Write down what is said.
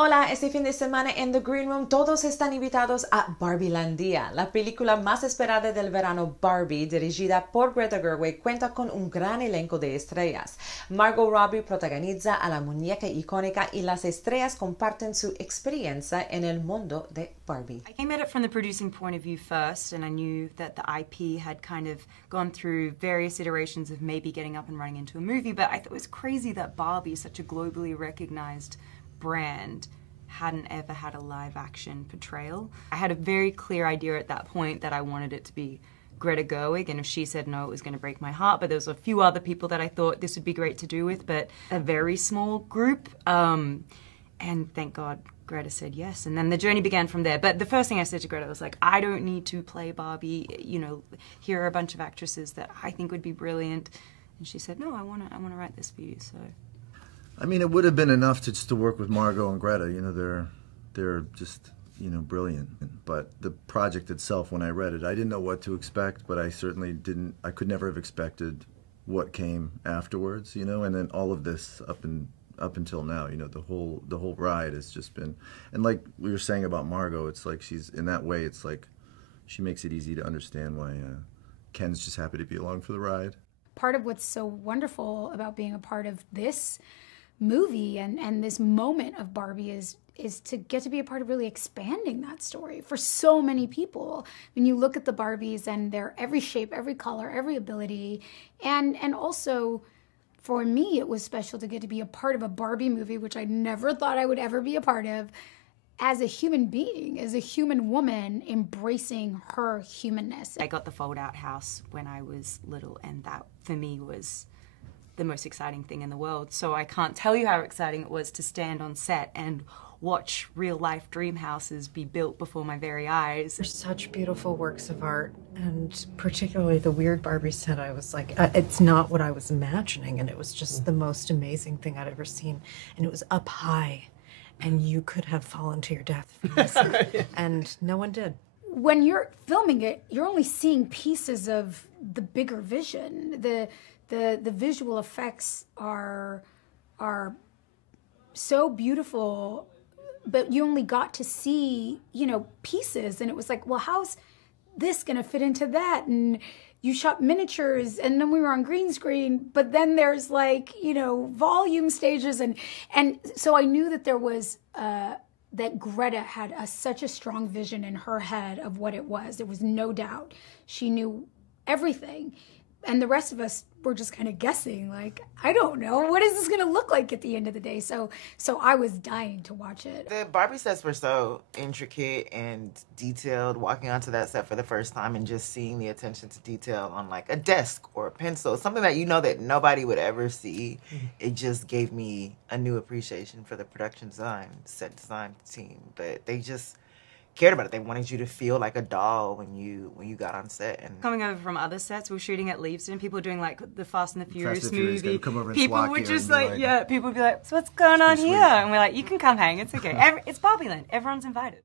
Hola, este fin de semana en The Green Room todos están invitados a Barbielandia. La película más esperada del verano, Barbie, dirigida por Greta Gerwig, cuenta con un gran elenco de estrellas. Margot Robbie protagoniza a la muñeca icónica y las estrellas comparten su experiencia en el mundo de Barbie. I came at it from the producing point of view first, and I knew that the IP had kind of gone through various iterations of maybe getting up and running into a movie, but I thought it was crazy that Barbie, such a globally recognized brand, hadn't ever had a live action portrayal. I had a very clear idea at that point that I wanted it to be Greta Gerwig, and if she said no, it was going to break my heart. But there was a few other people that I thought this would be great to do with, but a very small group. And thank God Greta said yes, and then the journey began from there. But the first thing I said to Greta was like, I don't need to play Barbie. You know, here are a bunch of actresses that I think would be brilliant. And she said, no, I want to write this for you. So. I mean, it would have been enough to just to work with Margot and Greta. You know, they're just, you know, brilliant. But the project itself, when I read it, I didn't know what to expect, but I certainly didn't. I could never have expected what came afterwards. You know, and then all of this up until now. You know, the whole ride has just been, and like we were saying about Margot, it's like she's in that way. It's like she makes it easy to understand why Ken's just happy to be along for the ride. Part of what's so wonderful about being a part of this movie and this moment of Barbie is to get to be a part of really expanding that story for so many people. When you look at the Barbies and their every shape, every color, every ability, and also for me it was special to get to be a part of a Barbie movie, which I never thought I would ever be a part of, as a human being, as a human woman embracing her humanness. I got the fold-out house when I was little, and that for me was the most exciting thing in the world. So I can't tell you how exciting it was to stand on set and watch real-life dream houses be built before my very eyes. They're such beautiful works of art, and particularly the weird Barbie set, I was like, it's not what I was imagining, and it was just the most amazing thing I'd ever seen. And it was up high, and you could have fallen to your death from this, and no one did. When you're filming it, you're only seeing pieces of the bigger vision. The visual effects are so beautiful, but you only got to see, you know, pieces, and it was like, well, how's this gonna fit into that? And you shot miniatures, and then we were on green screen, but then there's like, you know, volume stages, and so I knew that there was that Greta had such a strong vision in her head of what it was. There was no doubt. She knew everything. And the rest of us were just kind of guessing, like, I don't know, what is this going to look like at the end of the day? So I was dying to watch it. The Barbie sets were so intricate and detailed. Walking onto that set for the first time and just seeing the attention to detail on like a desk or a pencil, something that you know that nobody would ever see, it just gave me a new appreciation for the production design, set design team. But they just cared about it. They wanted you to feel like a doll when you got on set. And coming over from other sets, we were shooting at Leavesden. People were doing like the Fast and the Furious Furious, movie. come over and People swat would you just and be like, yeah, people would be like, so what's going on here? And we're like, you can come hang, it's okay. It's Barbieland, everyone's invited.